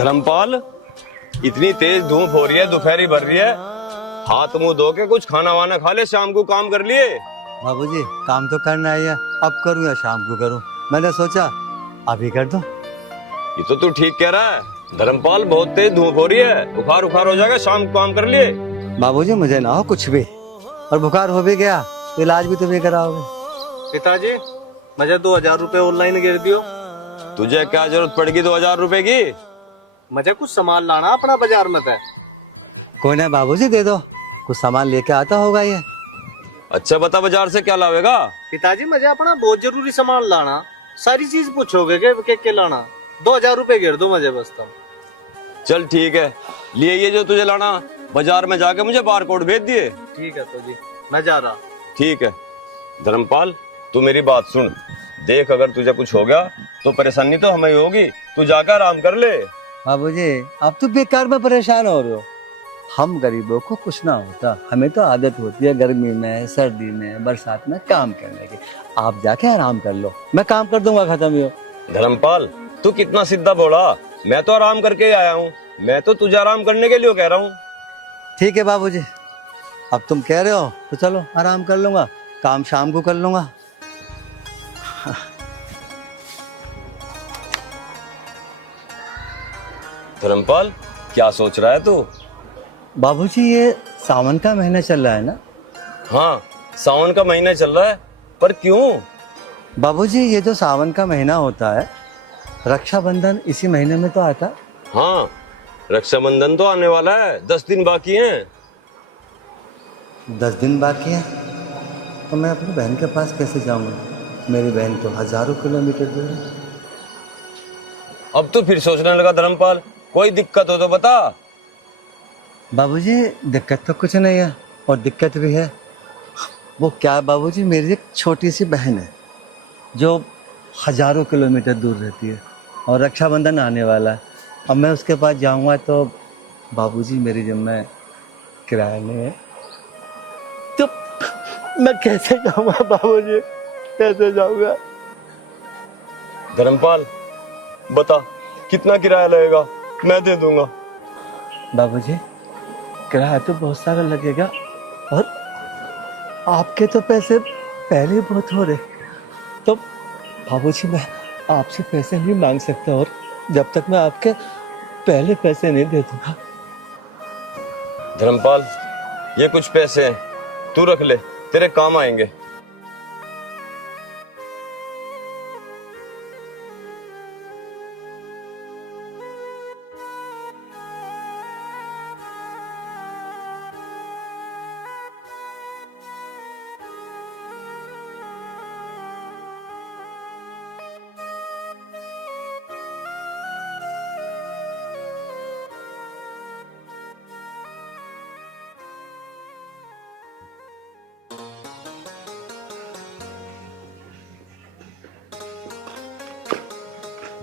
धर्मपाल, इतनी तेज धूप हो रही है, दोपहरी भर रही है, हाथ मुंह धो के कुछ खाना वाना खा ले, शाम को काम कर लिए। बाबूजी काम तो करना ही है, अब करूँ या शाम को करूँ, मैंने सोचा अभी कर दो। ये तो तू ठीक कह रहा है धर्मपाल, बहुत तेज धूप हो रही है, बुखार उखार हो जाएगा, शाम को काम कर लिए। बाबूजी मुझे ना हो कुछ भी, और बुखार हो भी गया तो इलाज भी तुम ही कराओगे। पिताजी मुझे 2000 रुपए ऑनलाइन गिर दियो। तुझे क्या जरूरत पड़ेगी 2000 रुपए की? मुझे कुछ सामान लाना अपना बाजार में था। कोई ना बाबूजी दे दो, कुछ सामान लेके आता होगा ये। अच्छा बता, बाजार से क्या लावेगा? पिताजी मुझे अपना बहुत जरूरी सामान लाना, सारी चीज पूछोगे के लाना। 2000 रुपए गिर दो मुझे बस तुम। चल ठीक है, लिए ये जो तुझे लाना, बाजार में जाके मुझे बार कोड भेज दिए। ठीक है तो जी, मैं जा रहा। ठीक है धर्मपाल, तू मेरी बात सुन, देख अगर तुझे कुछ हो गया तो परेशानी तो हमें होगी, तू जाकर आराम कर ले। बाबूजी आप तो बेकार में परेशान हो रहे हो, हम गरीबों को कुछ ना होता, हमें तो आदत होती है गर्मी में, सर्दी में, बरसात में काम करने की। आप जाके आराम कर लो, मैं काम कर दूंगा, खत्म ही हो। धर्मपाल तू कितना सीधा बोला, मैं तो आराम करके ही आया हूँ, मैं तो तुझे आराम करने के लिए कह रहा हूँ। ठीक है बाबूजी, अब तुम कह रहे हो तो चलो आराम कर लूंगा, काम शाम को कर लूंगा। धर्मपाल क्या सोच रहा है तू? बाबूजी ये सावन का महीना चल रहा है ना? हाँ सावन का महीना चल रहा है, पर क्यों? बाबूजी ये जो सावन का महीना होता है, रक्षाबंधन इसी महीने में तो आता है। हाँ रक्षाबंधन तो आने वाला है, 10 दिन बाकी हैं। 10 दिन बाकी है तो मैं अपनी बहन के पास कैसे जाऊंगा? मेरी बहन तो हजारों किलोमीटर दूर है। अब तो फिर सोचने लगा धर्मपाल, कोई दिक्कत हो तो बता। बाबूजी दिक्कत तो कुछ नहीं है, और दिक्कत भी है। वो क्या बाबूजी, मेरी एक छोटी सी बहन है जो हजारों किलोमीटर दूर रहती है, और रक्षाबंधन आने वाला है। अब मैं उसके पास जाऊंगा तो बाबूजी मेरी जब मैं किराया ले तो मैं कैसे जाऊंगा बाबूजी, कैसे जाऊंगा? धर्मपाल बता कितना किराया लगेगा, मैं दे दूंगा। बाबूजी किराया तो बहुत सारा लगेगा, और आपके तो पैसे पहले ही बहुत हो रहे, तो बाबूजी मैं आपसे पैसे नहीं मांग सकता, और जब तक मैं आपके पहले पैसे नहीं दे दूंगा। धर्मपाल ये कुछ पैसे हैं, तू रख ले, तेरे काम आएंगे।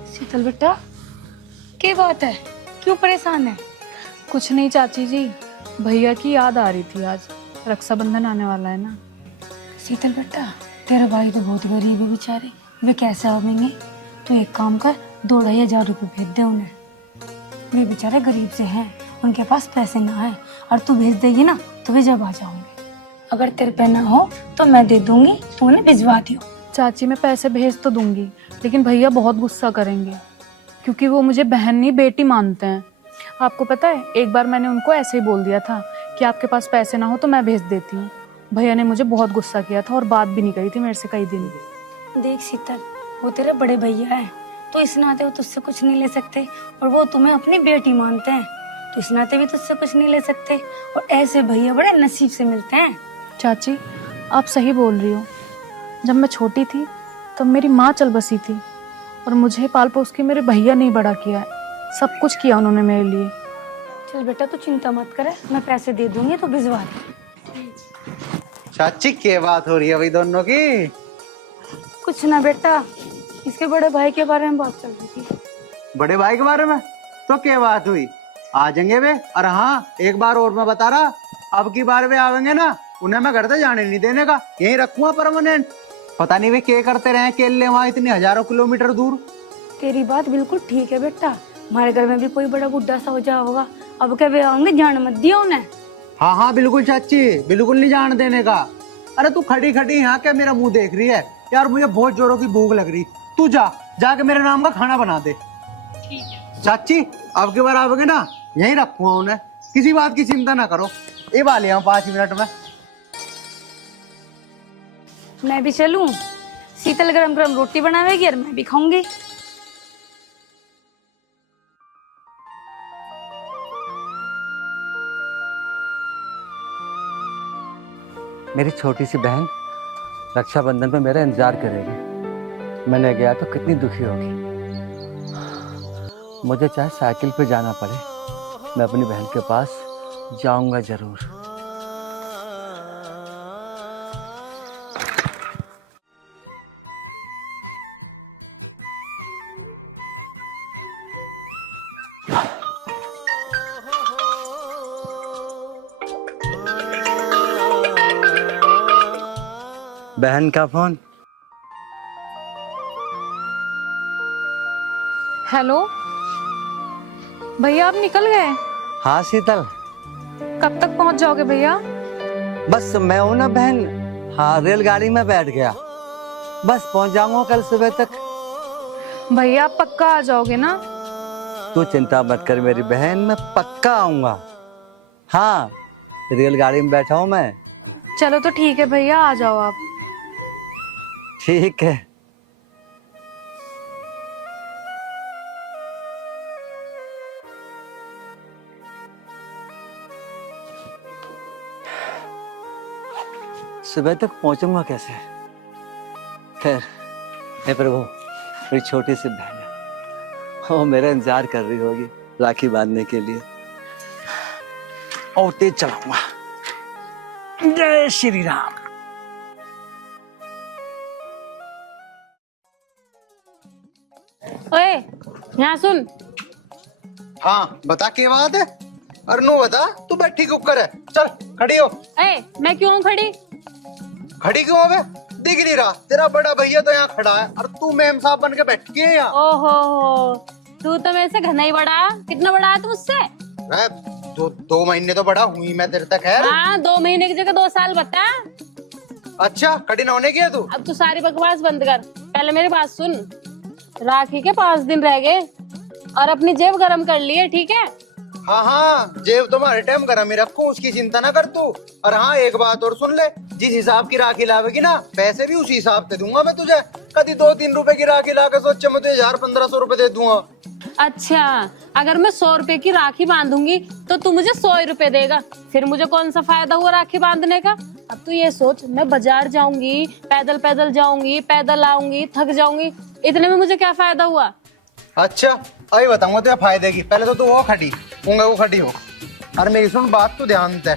शीतल बेटा, क्या बात है, क्यों परेशान है? कुछ नहीं चाची जी, भैया की याद आ रही थी, आज रक्षाबंधन आने वाला है ना। शीतल बेटा, तेरा भाई तो बहुत गरीब है बेचारे, वे कैसे आवेंगे? तू एक काम कर, 2-2.5 रुपए भेज दे उन्हें। वे बेचारे गरीब से हैं, उनके पास पैसे ना है, और तू भेज देगी ना तो वे जब आ जाओगे। अगर तेरे पे ना हो तो मैं दे दूंगी, तू उन्हें भिजवा दियो। चाची मैं पैसे भेज तो दूंगी, लेकिन भैया बहुत गुस्सा करेंगे, क्योंकि वो मुझे बहन नहीं बेटी मानते हैं। आपको पता है, एक बार मैंने उनको ऐसे ही बोल दिया था कि आपके पास पैसे ना हो तो मैं भेज देती हूँ। भैया ने मुझे बहुत गुस्सा किया था और बात भी नहीं करी थी मेरे से कई दिन। देख शीतल, वो तेरे बड़े भैया है, तो इस नाते वो तुझसे कुछ नहीं ले सकते, और वो तुम्हें अपनी बेटी मानते हैं, तो इस नाते भी तुझसे कुछ नहीं ले सकते। और ऐसे भैया बड़े नसीब से मिलते हैं। चाची आप सही बोल रही हो, जब मैं छोटी थी तब मेरी माँ चल बसी थी, और मुझे पाल पोस के मेरे भैया नहीं बड़ा किया है, सब कुछ किया उन्होंने मेरे लिए। चल बेटा तू चिंता मत कर, मैं पैसे दे दूंगी तो भिजवा दे। चाची क्या बात हो रही है भाई दोनों की? कुछ ना बेटा, इसके बड़े भाई के बारे में बात चल रही थी। बड़े भाई के बारे में? तो क्या बात हुई? आ जाएंगे वे। और हाँ एक बार और मैं बता रहा, अब की बार वे आवेंगे ना, उन्हें मैं घर से जाने नहीं देने का, यहीं रखूंगा परमानेंट। पता नहीं वे क्या करते रहे केले वहाँ इतने हजारों किलोमीटर दूर। तेरी बात बिल्कुल ठीक है बेटा, हमारे घर में भी कोई बड़ा बुढ़ा सा हो जाए होगा, अब क्या वे होंगे, जान मत दिया उन्हें। हाँ हाँ बिल्कुल चाची, बिल्कुल नहीं जान देने का। अरे तू खड़ी खड़ी यहाँ क्या मेरा मुंह देख रही है यार, मुझे बहुत जोरों की भूख लग रही। तू जाके मेरे नाम का खाना बना दे। ठीक है चाची अब की बार आओगे ना, यहीं रखूंगा उन्हें, किसी बात की चिंता ना करो। ये वाले हम 5 मिनट में। मैं भी चलूं? शीतल गरम गरम रोटी बनावेगी और मैं भी खाऊंगी। मेरी छोटी सी बहन रक्षाबंधन पे मेरा इंतजार करेगी। मैंने गया तो कितनी दुखी होगी। मुझे चाहे साइकिल पे जाना पड़े, मैं अपनी बहन के पास जाऊंगा जरूर। बहन का फोन। हेलो भैया, आप निकल गए? हाँ शीतल, कब तक पहुंच जाओगे भैया? बस मैं हूं ना बहन, हाँ रेलगाड़ी में बैठ गया, बस पहुंच जाऊंगा कल सुबह तक। भैया आप पक्का आ जाओगे ना? तू चिंता मत कर मेरी बहन, मैं पक्का आऊंगा। हाँ रेलगाड़ी में बैठा हूं मैं। चलो तो ठीक है भैया, आ जाओ आप। ठीक है। सुबह तक पहुंचूंगा कैसे? खैर हे प्रभु, मेरी छोटी सी बहन है, वो मेरा इंतजार कर रही होगी राखी बांधने के लिए। और तेज चलाऊंगा। जय श्री राम। ओए यहाँ सुन। हाँ बता क्या बात है। अरे नो बता, तू बैठी क्यों कर है? चल खड़ी हो। ए मैं क्यों हूँ खड़ी? खड़ी क्यों हो बे? दिख नहीं रहा तेरा बड़ा भैया तो यहाँ खड़ा है और तू मेम साहब बन के बैठी है यहाँ। ओहो, तू तो मेरे से घना ही बड़ा। कितना बड़ा है तू मुझसे? दो महीने तो बड़ा हुई मैं तेरे तक है। हाँ 2 महीने की जगह 2 साल बता। अच्छा खड़ी ना होने की है तू? अब तू सारी बकवास बंद कर, पहले मेरी बात सुन। राखी के 5 दिन रह गए और अपनी जेब गरम कर ली है, ठीक है? हाँ हाँ जेब तुम्हारे टाइम गरम ही रखूं, उसकी चिंता ना कर तू। और हाँ एक बात और सुन ले, जिस हिसाब की राखी लावेगी ना पैसे भी उसी हिसाब से दूंगा मैं तुझे। कभी 2-3 रुपए की राखी ला के सोचे मैं तुझे 1000-1500 रुपए दे दूंगा। अच्छा, अगर मैं 100 रुपए की राखी बांधूंगी तो तू मुझे 100 रुपए देगा, फिर मुझे कौन सा फायदा हुआ राखी बांधने का? अब तू ये सोच, मैं बाजार जाऊंगी, पैदल पैदल जाऊंगी, पैदल आऊंगी, थक जाऊंगी, इतने में मुझे क्या फायदा हुआ? अच्छा अभी बताऊंगा तुझे फायदे की, पहले तो तू वो खड़ी वो खड़ी हो। और मेरी सुन बात, तू ध्यान दे।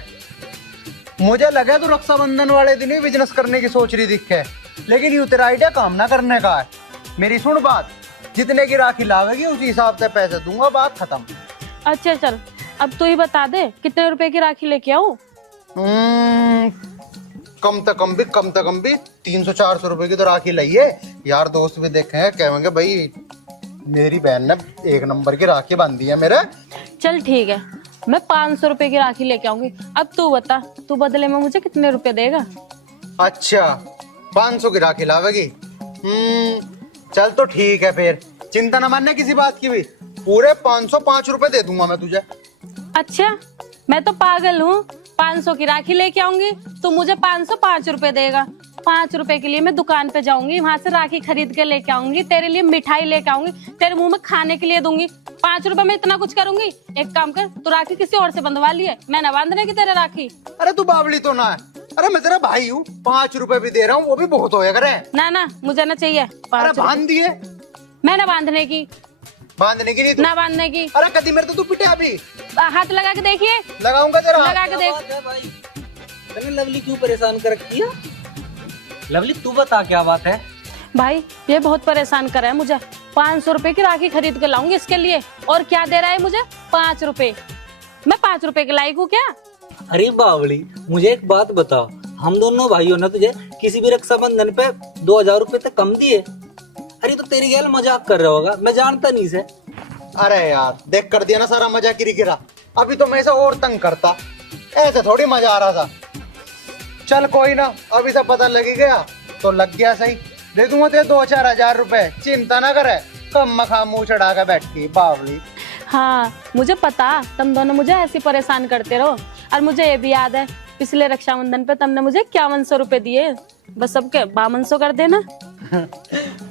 मुझे लगा तू रक्षाबंधन वाले दिन ही बिजनेस करने की सोच रही दिखे, लेकिन यूं तेरा आइडिया काम ना करने का है। मेरी सुन बात, जितने की राखी लावेगी उसी हिसाब से पैसे दूंगा, बात खत्म। अच्छा चल, अब तू ही बता दे कितने रुपए की राखी लेके आऊं? कम से कम भी 300-400 रुपए की तो राखी लाइए। यार दोस्त भी देखे कहेंगे भाई मेरी बहन ने 1 नंबर की राखी बांधी है मेरे। चल ठीक है, मैं 500 रुपए की राखी लेके आऊंगी। अब तू बता, तू बदले में मुझे कितने रुपए देगा? अच्छा 500 की राखी लावेगी। चल तो ठीक है, फिर चिंता न मानने किसी बात की भी, पूरे 505 रुपए दे दूंगा मैं तुझे। अच्छा, मैं तो पागल हूँ? 500 की राखी लेके आऊंगी तो मुझे 505 रुपए देगा। 5 रुपए के लिए मैं दुकान पे जाऊंगी, वहां से राखी खरीद के लेके आऊंगी, तेरे लिए मिठाई लेके आऊंगी, तेरे मुंह में खाने के लिए दूंगी। 5 रुपए में इतना कुछ करूंगी? एक काम कर, तू राखी किसी और से बंधवा ली है, मैं ना बांधने की तेरे राखी। अरे तू बावली तो ना है, अरे मैं तेरा भाई हूँ, 5 रुपए भी दे रहा हूँ, वो भी बहुत होया करे। ना मुझे ना चाहिए 5 अरे बांध दिए। मैं ना बांधने की। बांधने की नहीं तू? ना बांधने की। अरे कदी मेरे तो तू पिटे अभी। हाथ लगा के देखिए। लगाऊंगा तेरा लगा के देख। तूने लवली क्यों परेशान कर रखी है? लवली तू बता क्या बात है? भाई ये बहुत परेशान कर रहा है मुझे। 500 रुपए की राखी खरीद के लाऊंगी इसके लिए, और क्या दे रहा है मुझे? 5 रुपए। मैं 5 रुपए के लायक हूँ क्या? अरे बावली, मुझे एक बात बताओ, हम दोनों भाइयों ने तुझे किसी भी रक्षाबंधन पे 2000 रुपए तक कम दिए? अरे तो तेरी गैल मजाक कर रहा होगा, मैं जानता नहीं से। अरे यार देख कर दिया ना सारा मजा किरकिरा। अभी तो मैं इसे और तंग करता, ऐसे थोड़ी मजा आ रहा था। चल कोई ना, अभी तो पता लग ही गया तो लग गया सही। दे दूंगा तेरे 2-4 हजार रुपए, चिंता ना करे। कम मखा मुंह चढ़ा के बैठती बावली। हाँ मुझे पता, तुम दोनों मुझे ऐसे परेशान करते रहो। और मुझे ये भी याद है, पिछले रक्षाबंधन पे तुमने मुझे 5100 रुपए दिए, बस सबके 5200 कर देना।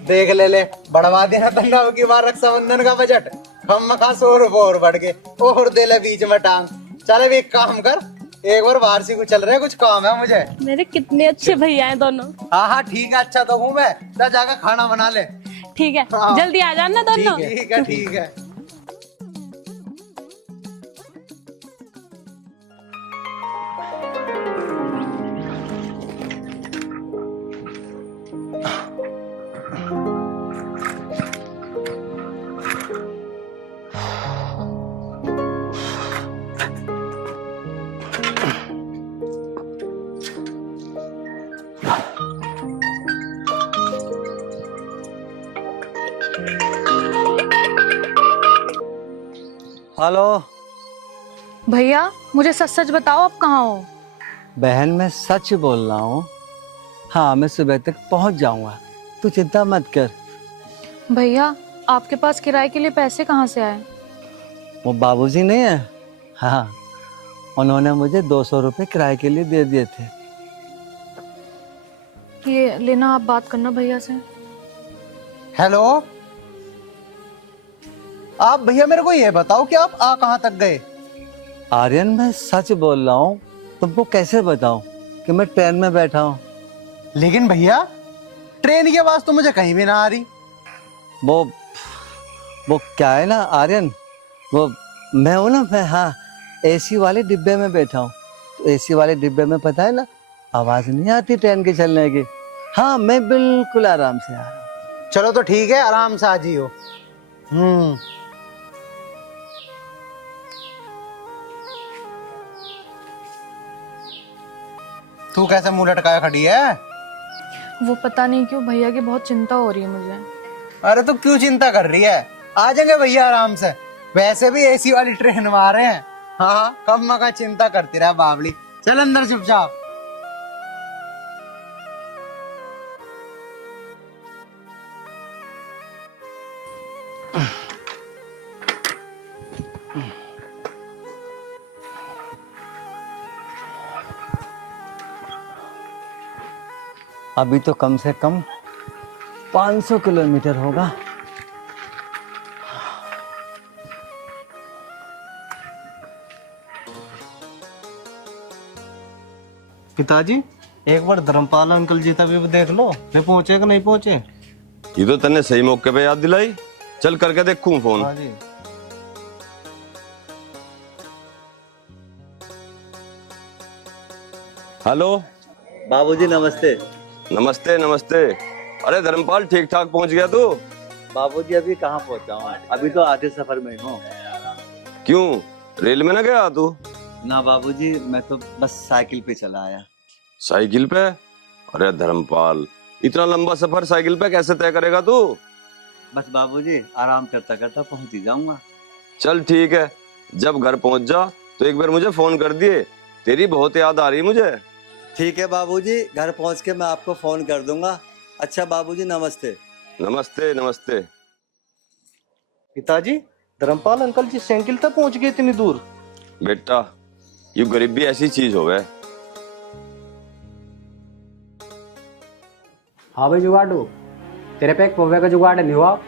देख ले बढ़वा देना तुमने अब की बार रक्षाबंधन का बजट। कम मखा 100 रुपए और बढ़ गए, और दे ले बीच में टांग। चल अभी एक काम कर, एक बार बाहर से कुछ चल रहा है, कुछ काम है मुझे। मेरे कितने अच्छे भैया हैं दोनों। हाँ हाँ ठीक है, अच्छा तो हूँ मैं। जा जाकर खाना बना ले। ठीक है, हाँ। जल्दी आ जाना दोनों। ठीक है ठीक है। हेलो भैया मुझे सच सच बताओ आप कहाँ हो? बहन, मैं सच बोल रहा हूँ। हाँ, मैं सुबह तक पहुँच जाऊँगा, तू चिंता मत कर। भैया आपके पास किराए के लिए पैसे कहाँ से आए? वो बाबूजी नहीं है, हाँ, उन्होंने मुझे 200 रुपये किराए के लिए दे दिए थे। ये लेना, आप बात करना भैया से। हेलो, आप भैया मेरे को ये बताओ कि आप आ कहाँ तक गए? आर्यन, मैं सच बोल रहा हूँ, तुमको कैसे बताऊं कि मैं ट्रेन में बैठा हूँ। लेकिन भैया ट्रेन की आवाज तो मुझे कहीं भी ना आ रही। वो क्या है ना आर्यन, वो मैं हूँ ना, मैं, हाँ, एसी वाले डिब्बे में बैठा हूँ। तो एसी वाले डिब्बे में पता है ना, आवाज नहीं आती ट्रेन के चलने की। हाँ, मैं बिल्कुल आराम से आ रहा हूँ। चलो तो ठीक है, आराम से आ जियो। तू कैसे मुंह लटकाया खड़ी है? वो पता नहीं क्यों भैया की बहुत चिंता हो रही है मुझे। अरे तू क्यों चिंता कर रही है? आ जाएंगे भैया आराम से, वैसे भी एसी वाली ट्रेन में आ रहे हैं। हाँ, कब मका चिंता करती रहा बावली। चल अंदर चुपचाप। अभी तो कम से कम 500 किलोमीटर होगा। पिताजी एक बार धर्मपाल अंकल जी तभी देख लो, वे पहुंचे कि नहीं पहुंचे। ये तो तन्ने सही मौके पे याद दिलाई। चल करके देखूं फोन। हाँ जी। हेलो बाबूजी नमस्ते। नमस्ते नमस्ते। अरे धर्मपाल, ठीक ठाक पहुंच गया तू? बाबूजी अभी कहाँ पहुँचा हूँ, अभी तो आधे सफर में हूँ। क्यों, रेल में ना गया तू? ना बाबूजी, मैं तो बस साइकिल पे चला आया। साइकिल पे? अरे धर्मपाल, इतना लंबा सफर साइकिल पे कैसे तय करेगा तू? बस बाबूजी, आराम करता करता पहुँच ही जाऊंगा। चल ठीक है, जब घर पहुंच जा तो एक बार मुझे फोन कर दिए, तेरी बहुत याद आ रही मुझे। ठीक है बाबूजी, घर पहुँच के मैं आपको फोन कर दूंगा। अच्छा बाबूजी, नमस्ते। नमस्ते नमस्ते। पिताजी धर्मपाल अंकल जी साइकिल तक पहुंच गए इतनी दूर? बेटा, ये गरीबी ऐसी चीज हो गए। हाँ भाई जुगाड़ू, तेरे पे एक पोवे का जुगाड़ नहीं हुआ?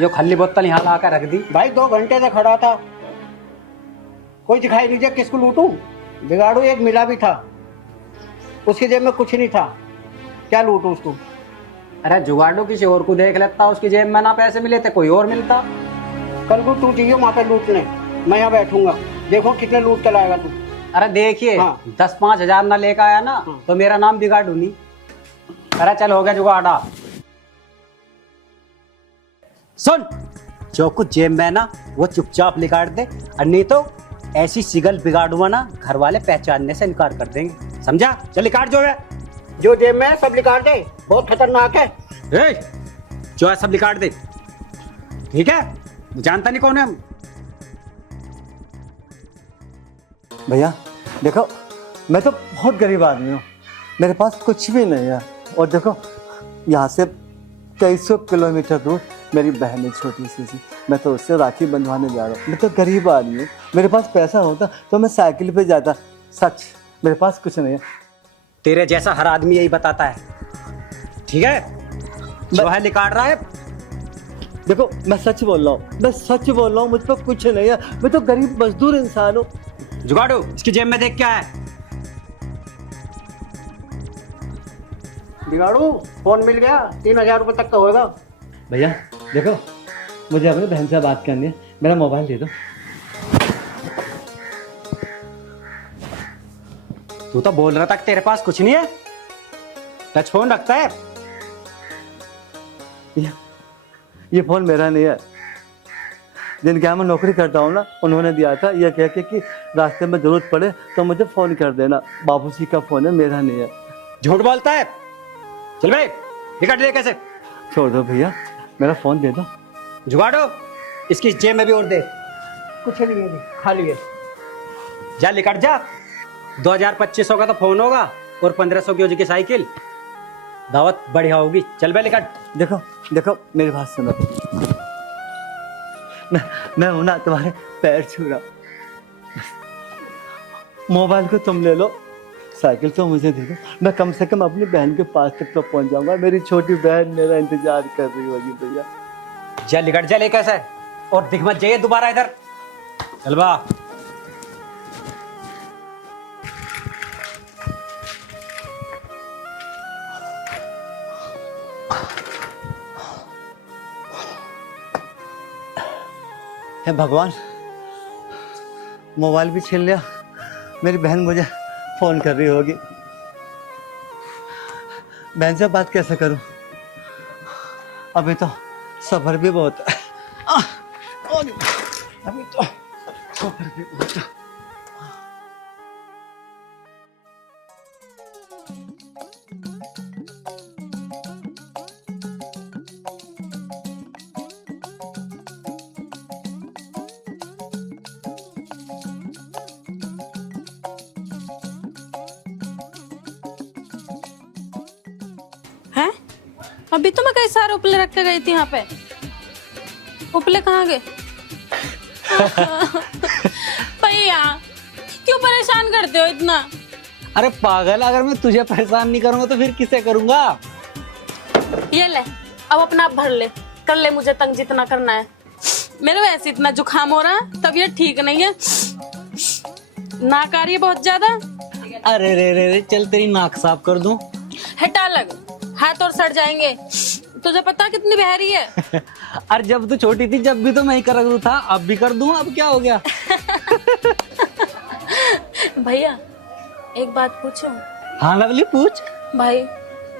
ये खली बोतल यहाँ ला कर रख दी। भाई 2 घंटे से खड़ा था, कोई दिखाई नहीं दिया, किसको लूटूं? बिगाड़ू एक मिला भी था, उसकी जेब में कुछ नहीं था, क्या लूटूं उसको? अरे जुगाड़ू किसी और को देख लेता, उसकी जेब में ना पैसे मिले थे कोई और मिलता। कल को तू चाहिए वहाँ पे लूटने, मैं यहाँ बैठूंगा, देखो कितने लूट के लाएगा तू। अरे देखिए, हाँ। 10-5 हजार ना लेकर आया ना तो मेरा नाम बिगाड़ू नहीं। अरे चल हो गया जुगाड़ा। सुन, जो कुछ जेब में ना वो चुपचाप निकाल दे, और नहीं तो ऐसी सिगल बिगाड़ूंगा ना घर वाले पहचानने से इनकार कर देंगे, समझा? चल निकाल जो है, जो जेब में है सब निकाल दे, बहुत खतरनाक है। जो है सब निकाल दे, ठीक है? जानता नहीं कौन है हम। भैया देखो, मैं तो बहुत गरीब आदमी हूँ, मेरे पास कुछ भी नहीं है। और देखो यहाँ से 2300 किलोमीटर दूर मेरी बहन है छोटी सी, मैं तो उससे राखी बंधवाने जा रहा हूँ। मैं तो गरीब आदमी हूँ, मेरे पास पैसा होता तो मैं साइकिल पे जाता। सच मेरे पास कुछ नहीं है। तेरे जैसा हर आदमी यही बताता है, ठीक है? जो है निकाल रहा है। देखो मैं सच बोल रहा हूँ, मैं सच बोल रहा हूँ, मुझ पर कुछ नहीं है, मैं तो गरीब मजदूर इंसान हूँ। जुगाड़ू, इसकी जेब में देख क्या है? बिगाड़ू, फोन मिल गया, 3000 रुपये तक का होगा। भैया देखो, मुझे अपनी बहन से बात करनी है, मेरा मोबाइल दे दो। तू तो बोल रहा था कि तेरे पास कुछ नहीं है, टच फोन रखता है। ये फोन मेरा नहीं है, जिनके यहाँ मैं नौकरी करता हूँ ना, उन्होंने दिया था, ये कह के कि रास्ते में जरूरत पड़े तो मुझे फोन कर देना। बाबूजी का फोन है, मेरा नहीं है। झूठ बोलता है। चल भाई, टिकट दे कैसे? छोड़ दो भैया, मेरा फोन दे दो। जुगाड़ो, इसकी जेब में भी और दे। कुछ नहीं है, खाली है। जा निकट जा। 2000-2500 का तो फोन होगा और 1500 की हो जाएगी साइकिल। दावत बढ़िया होगी। चल भाई निकट। देखो देखो मेरी बात सुनो, मैं हूं ना तुम्हारे पैर छू रहा। मोबाइल को तुम ले लो, साइकिल तो मुझे दे दो, मैं कम से कम अपनी बहन के पास तक तो पहुंच जाऊंगा। मेरी छोटी बहन मेरा इंतजार कर रही होगी भैया। जा निकट जा, ले कैसे? और दिख मत जाइए दोबारा इधर। चल बा। हे भगवान, मोबाइल भी छीन लिया। मेरी बहन मुझे फोन कर रही होगी, बहन से बात कैसे करूं? अभी तो सफर भी बहुत है। अभी तो सफर भी बहुत है। हैं? अभी तो मैं कई सारे उपले रख के गई थी यहाँ पे। उपले कहाँ गए? भैया क्यों परेशान करते हो इतना? अरे पागल, अगर मैं तुझे परेशान नहीं करूंगा तो फिर किसे करूंगा? ये ले, अब अपना आप भर ले, कर ले मुझे तंग जितना करना है। मेरे वैसे इतना जुकाम हो रहा है, तबीयत ठीक नहीं है, नाक आ रही है बहुत ज्यादा। अरे रे रे रे, चल तेरी नाक साफ कर दूं। हटा लग, हाथ और सड़ जाएंगे। तुझे पता कितनी बहरी है? अरे जब तू छोटी थी जब भी तो मैं ही कर दूं था, अब भी कर दूं, अब क्या हो गया? भैया एक बात पूछूं? हाँ लवली पूछ। भाई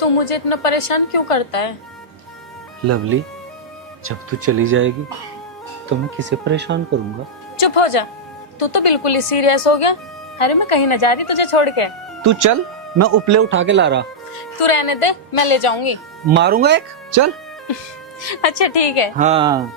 तू मुझे इतना परेशान क्यों करता है? लवली, जब तू चली जाएगी तो मैं किसे परेशान करूंगा? चुप हो जा, तू तो बिल्कुल ही सीरियस हो गया। अरे मैं कहीं न जा रही तुझे छोड़ के। तू चल, मैं उपले उठा के ला रहा। तू रहने दे, मैं ले जाऊंगी। मारूंगा एक, चल। अच्छा ठीक है। हाँ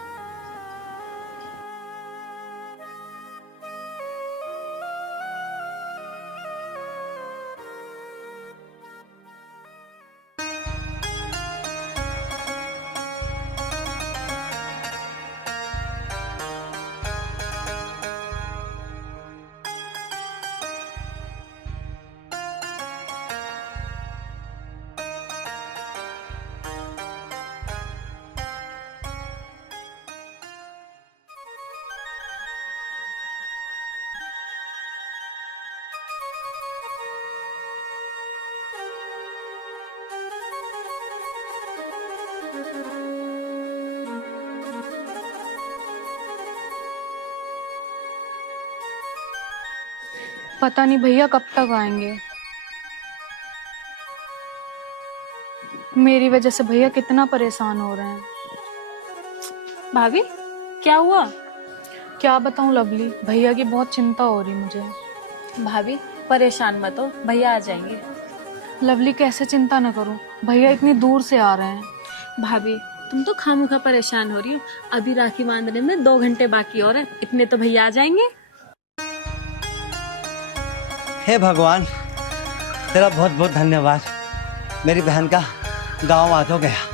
पता नहीं भैया कब तक आएंगे। मेरी वजह से भैया कितना परेशान हो रहे हैं। भाभी क्या हुआ? क्या बताऊं लवली, भैया की बहुत चिंता हो रही मुझे। भाभी परेशान मत हो, भैया आ जाएंगे। लवली कैसे चिंता न करूं, भैया इतनी दूर से आ रहे हैं। भाभी तुम तो खामोखा परेशान हो रही हो, अभी राखी बांधने में 2 घंटे बाकी और है, इतने तो भैया आ जाएंगे। हे भगवान, तेरा बहुत बहुत धन्यवाद। मेरी बहन का गांव आ तो गया।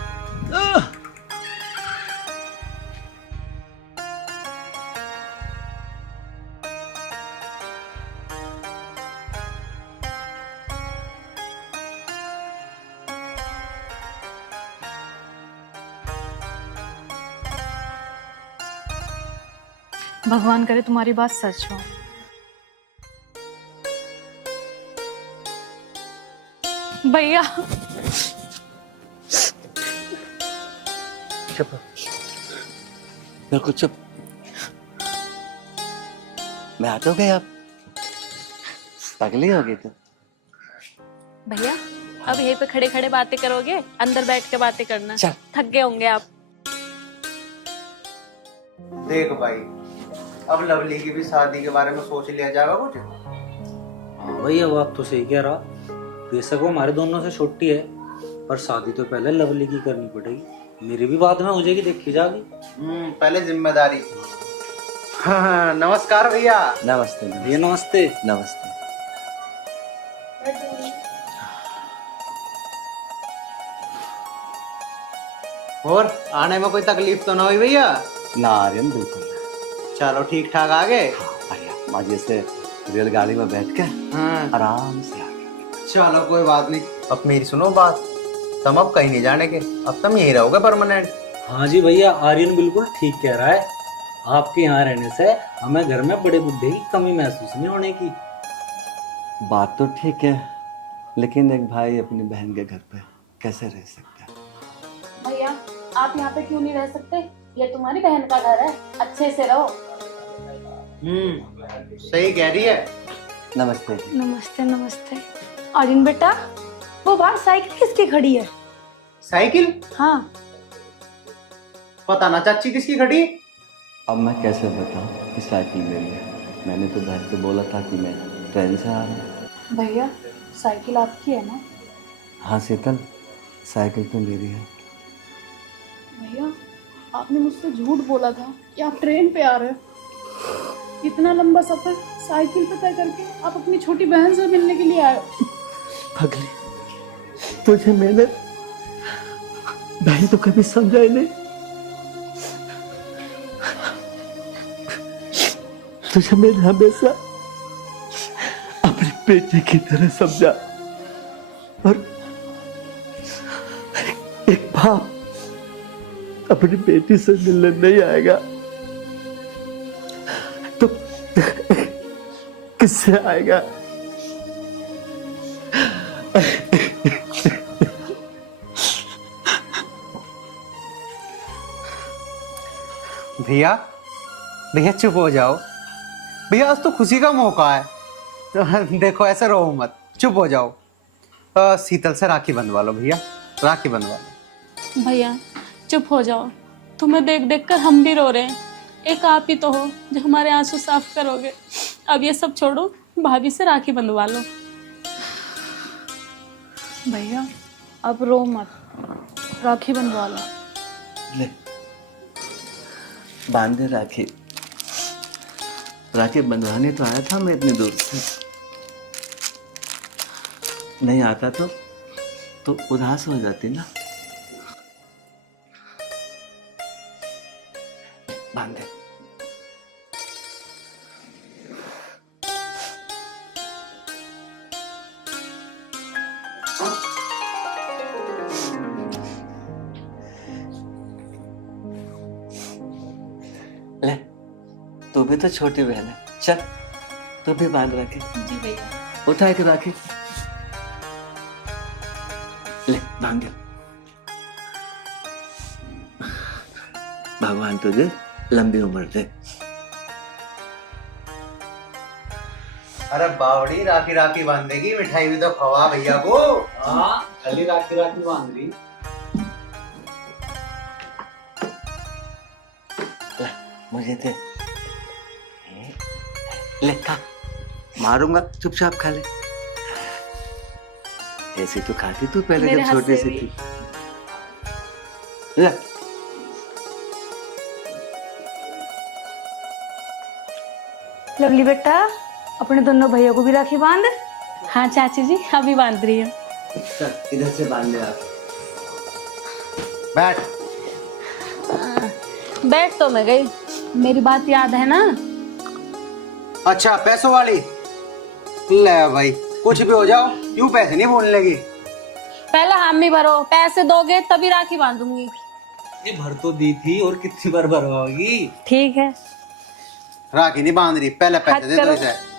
भगवान करे तुम्हारी बात सच हो। भैया चुप, बिल्कुल चुप। मैं आ तो गया, पगली हो गई तू। भैया अब यहीं पे खड़े खड़े बातें करोगे, अंदर बैठ के बातें करना। चल। थक गए होंगे आप। देख भाई, अब लवली की भी शादी के बारे में सोच लिया जाएगा कुछ। हाँ भैया, बात तो सही कह रहा। बेशक वो हमारे दोनों से छोटी है, पर शादी तो पहले लवली की करनी पड़ेगी। मेरी भी बाद में हो जाएगी, देखी जाएगी। पहले जिम्मेदारी। हाँ, नमस्कार भैया। नमस्ते भैया नमस्ते। नमस्ते। और आने में कोई तकलीफ तो ना हुई भैया? ना आर्यन, बिल्कुल नहीं। चलो ठीक ठाक आ गए। बढ़िया, मजे से रेलगाड़ी में बैठ के हाँ। आराम से आ गए। चलो कोई बात नहीं। अब मेरी सुनो बात, तुम अब कहीं नहीं जाने के, अब तुम यहीं रहोगे परमानेंट। हाँ जी भैया, आर्यन बिल्कुल ठीक कह रहा है। आपके यहाँ रहने से हमें घर में बड़े बुड्ढे की कमी महसूस नहीं होने की। बात तो ठीक है, लेकिन एक भाई अपनी बहन के घर पे कैसे रह सकता है? भैया आप यहाँ पे क्यों नहीं रह सकते? ये तुम्हारी बहन का घर है, अच्छे से रहो। सही कह रही है। नमस्ते जी। नमस्ते नमस्ते। आर्यन बेटा, वो बाहर साइकिल किसकी खड़ी है? साइकिल? हाँ। पता ना चाची किसकी खड़ी। अब मैं कैसे बताऊं कि साइकिल मेरी है? मैंने तो बहन को बोला था कि मैं ट्रेन से आ रहा हूँ। भैया साइकिल आपकी है ना? हाँ शीतल, साइकिल तो मेरी है। भैया आपने मुझसे झूठ बोला था कि आप ट्रेन पे आ रहे हो। इतना लंबा सफर साइकिल पे तय करके आप अपनी छोटी बहन से मिलने के लिए आए हो। पगली, तुझे मैंने बहन तो कभी समझा ही नहीं। तुझे मैंने हमेशा अपनी बेटी की तरह समझा, और एक बाप अपनी बेटी से मिलने नहीं आएगा तो किससे आएगा? भैया भैया चुप हो जाओ भैया, आज तो खुशी का मौका है। तो देखो ऐसे रहो मत, चुप हो जाओ। शीतल से राखी बंधवा लो भैया, राखी बंधवा लो। भैया चुप हो जाओ, तुम्हें देख देख कर हम भी रो रहे हैं। एक आप ही तो हो जो हमारे आंसू साफ करोगे। अब ये सब छोड़ो, भाभी से राखी बंधवा लो। भैया अब रो मत, राखी बंधवा लो। ले, बांधे राखी। राखी बंधवाने तो आया था मैं इतनी दूर से। नहीं आता तो उदास हो जाती ना। बांधे। ले, तू भी तो छोटी बहन है, चल तू भी बांध राखी। जी भैया। उठा के राखी, ले बांध। भगवान तुझे लंबी उम्र दे। अरे बावड़ी, राखी राखी बांधेगी, मिठाई भी तो खवा भैया को। हाँ, खाली राखी राखी बांध रही। मुझे दे। ले खा, मारूंगा, चुपचाप खा ले। ऐसे तो खाती तू पहले मेरे जब हाथ छोटी से सी भी। थी। ले। लवली बेटा, अपने दोनों भैया को भी राखी बांध। हाँ चाची जी अभी बांध रही हूँ। चल इधर से बांध ले आप। बैठ। बैठ तो मैं गई, मेरी बात याद है ना? अच्छा पैसों वाली, ले भाई कुछ भी हो जाओ यूं पैसे नहीं बोलने लगी। पहले हामी भरो, पैसे दोगे तभी राखी बांधूंगी। ये भर तो दी थी और कितनी बार भरवाओगी? ठीक है। राखी नहीं बांध रही, पहले पैसे दे दो करो। इसे।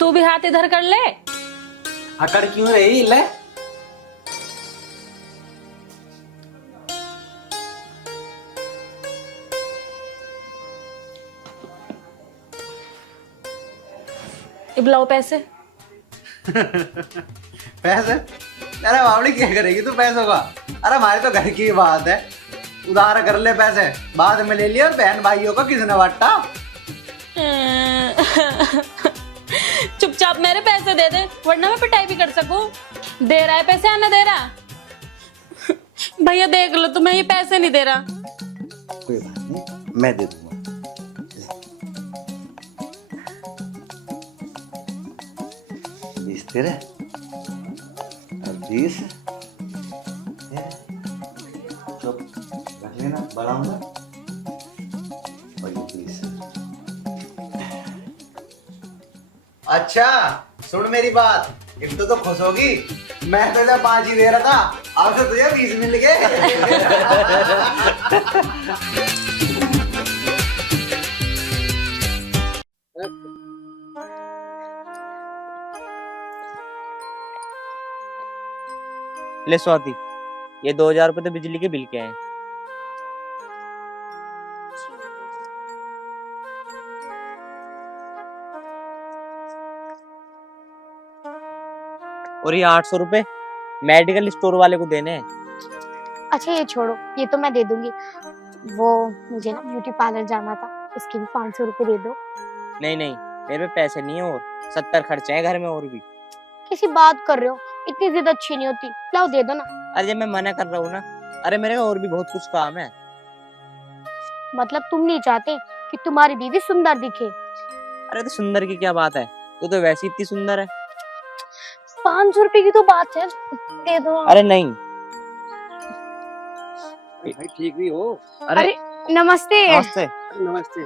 तू भी हाथ इधर कर ले। अकड़ क्यों रही? ले इबलाओ पैसे। पैसे? अरे बावली क्या करेगी तू पैसों का? अरे हमारे तो घर की बात है, उधार कर ले पैसे, बाद में ले लिया। और बहन भाइयों को किसने बांटा? चुपचाप मेरे पैसे दे दे, वरना मैं पिटाई भी कर सकूं। दे रहा है पैसे या ना दे रहा? भैया देख लो, तुम्हें ये पैसे नहीं दे रहा। कोई बात नहीं, मैं दे दूंगा। 20 तेरे और 20 चुप रख लेना, बढ़ाऊंगा। और ये 20। अच्छा सुन मेरी बात, एक तो खुश होगी। मैं तो इधर 5 ही दे रहा था, अब से तुझे 20 मिल गए। ले स्वाति, ये 2000 रुपए तो बिजली के बिल के हैं। और ये 800 रुपए मेडिकल स्टोर वाले को देने हैं। अच्छा ये छोड़ो, ये तो मैं दे दूंगी। वो मुझे ना ब्यूटी पार्लर जाना था, उसके भी 500 रुपए दे दो। नहीं नहीं, मेरे पे पैसे नहीं है और 70 खर्चे हैं घर में और भी। किसी बात कर रहे हो, इतनी जिद अच्छी नहीं होती। लाओ दे दो ना। अरे जब मैं मना कर रहा हूँ ना, अरे मेरे और भी बहुत कुछ काम है। मतलब तुम नहीं चाहते कि तुम्हारी दीदी सुंदर दिखे? अरे तो सुंदर की क्या बात है, तू तो वैसे इतनी सुंदर है। 500 रुपए की तो बात है, दे दो। अरे नहीं भाई ठीक भी हो? अरे नमस्ते। नमस्ते। नमस्ते।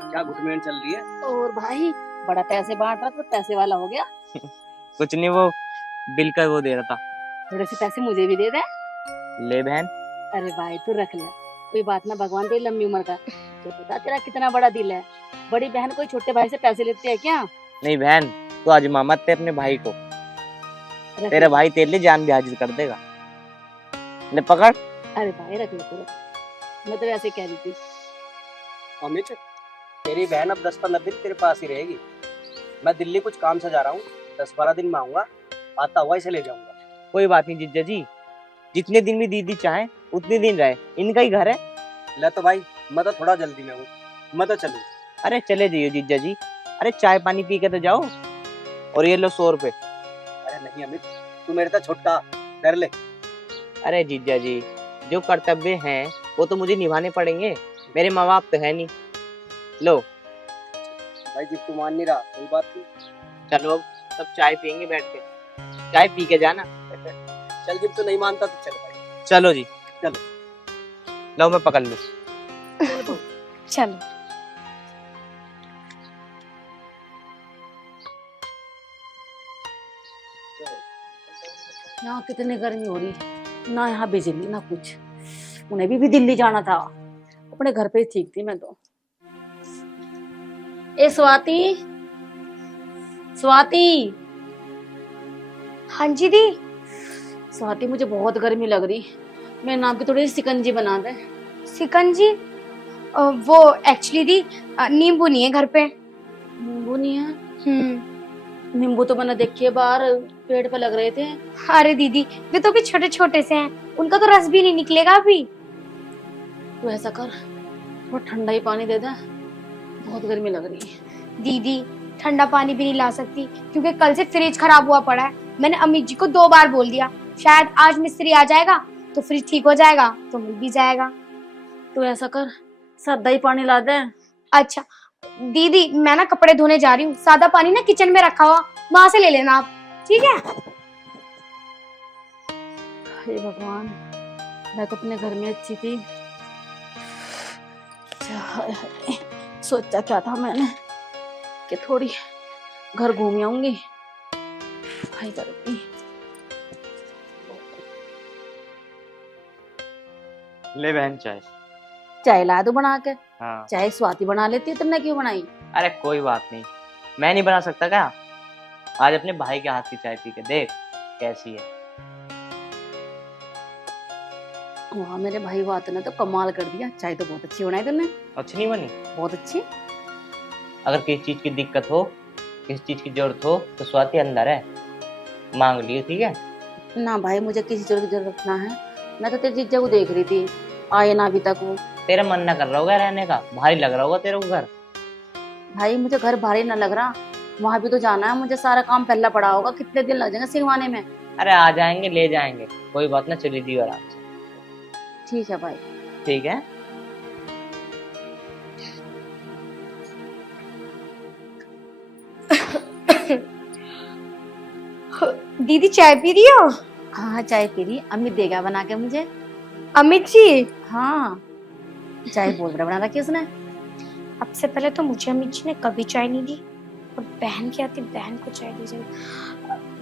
क्या घुटमेन चल रही है? और भाई बड़ा पैसे बांट रहा, तो पैसे वाला हो गया। कुछ नहीं, वो बिल का वो दे रहा था। थोड़े से पैसे मुझे भी दे दे। ले बहन। अरे भाई तू रख ले, कोई बात ना, भगवान दे लंबी उम्र का। तो पता तेरा कितना बड़ा दिल है। बड़ी बहन कोई छोटे भाई से पैसे लेते है क्या? नहीं बहन, तू आजमा मत ते अपने भाई को, तेरा भाई तेरे लिए जान भी हाजिर कर देगा। ले पकड़। अरे भाई रख ले, तू रख। मैं तो वैसे कह रही थी। अमित, तेरी बहन अब 10-15 दिन तेरे पास ही रहेगी। मैं दिल्ली कुछ काम से जा रहा हूँ, 10-12 दिन में आऊंगा, आता हुआ इसे ले जाऊंगा। कोई बात नहीं जीजा जी, जितने दिन भी दीदी चाहे उतने दिन रहे, इनका ही घर है। ले तो भाई, मैं तो थोड़ा जल्दी में हूँ, मैं तो चलूँ। अरे चले जाइए जीजा जी, अरे चाय पानी पी के तो जाओ। और ये लो 100 रुपए। अरे नहीं अमित, तू मेरे से छोटा, कर ले। अरे जीजा जी, जो कर्तव्य हैं वो तो मुझे निभाने पड़ेंगे, मेरे माँ बाप तो है नहीं। लो भाई जिद तू मान नहीं रहा, कोई बात नहीं। चलो अब सब चाय पियेंगे बैठ के, चाय पी के जाना। चल जिद तू नहीं मानता तो चल भाई। चलो जी चलो। लो मैं पकड़ लूँ। चलो। यहाँ कितनी गर्मी हो रही, ना यहाँ बिजली ना कुछ। उन्हें भी दिल्ली जाना था, अपने घर पे ठीक थी मैं तो। ए स्वाति, स्वाति। हाँ जी दी। स्वाति मुझे बहुत गर्मी लग रही, मेरे नाम की थोड़ी सिकंजी बना दे। सिकंजी? वो एक्चुअली दी नींबू नहीं है घर पे। नींबू नहीं है? नींबू तो मैंने देखिए बाहर पेड़ पे लग रहे थे। अरे दीदी वे तो भी छोटे छोटे से हैं, उनका तो रस भी नहीं निकलेगा अभी। तो ऐसा कर, थोड़ा ठंडा ही पानी दे दे, बहुत गर्मी लग रही है। दीदी ठंडा पानी भी नहीं ला सकती क्योंकि कल से फ्रिज खराब हुआ पड़ा है। मैंने अमित जी को 2 बार बोल दिया, शायद आज मिस्त्री आ जाएगा तो फ्रिज ठीक हो जाएगा तो मिल भी जाएगा। तू ऐसा कर, सादा ही पानी ला दे। अच्छा दीदी, मैं ना कपड़े धोने जा रही हूँ, सादा पानी ना किचन में रखा हुआ, वहां से ले लेना आप, ठीक है? हे भगवान, मैं तो अपने घर में अच्छी थी। सोचा क्या था मैंने कि थोड़ी घर घूम आऊंगी, भाई करूंगी। ले बहन चाय। चाय ला दो बना के। हाँ। चाय स्वाति बना लेती है, तुमने क्यों बनाई? अरे कोई बात नहीं, मैं नहीं बना सकता क्या? आज अपने भाई के हाथ की चाय पी के देख कैसी है। वाह मेरे भाई, बात ने तो कमाल कर दिया। चाय तो बहुत अच्छी बनाई तुमने। अच्छी नहीं बनी? बहुत अच्छी। अगर किसी चीज की दिक्कत हो, किसी चीज की जरूरत हो तो स्वाति अंदर है, मांग लियो, ठीक है? ना भाई, मुझे किसी चीज की जरूरत ना है। मैं तो तेरी जीजा को देख रही थी, आए ना अभी तक वो। तेरा मन ना कर रहा होगा रहने का, भारी लग रहा होगा तेरे को घर। भाई मुझे घर भारी ना लग रहा, वहां भी तो जाना है मुझे, सारा काम पहला पड़ा होगा, कितने दिन लग जाएंगे सिलवाने में। अरे आ जाएंगे, ले जाएंगे, कोई बात ना, चली दी आराम से। ठीक है भाई। ठीक है। दीदी चाय पी रही हो? हाँ चाय पी रही, अमित देगा बना के मुझे। अमित जी? हाँ, चाय बहुत बड़ा बना रखी उसने। अब से पहले तो मुझे अमित जी ने कभी चाय नहीं दी, और बहन की आती बहन को चाय दीजिए।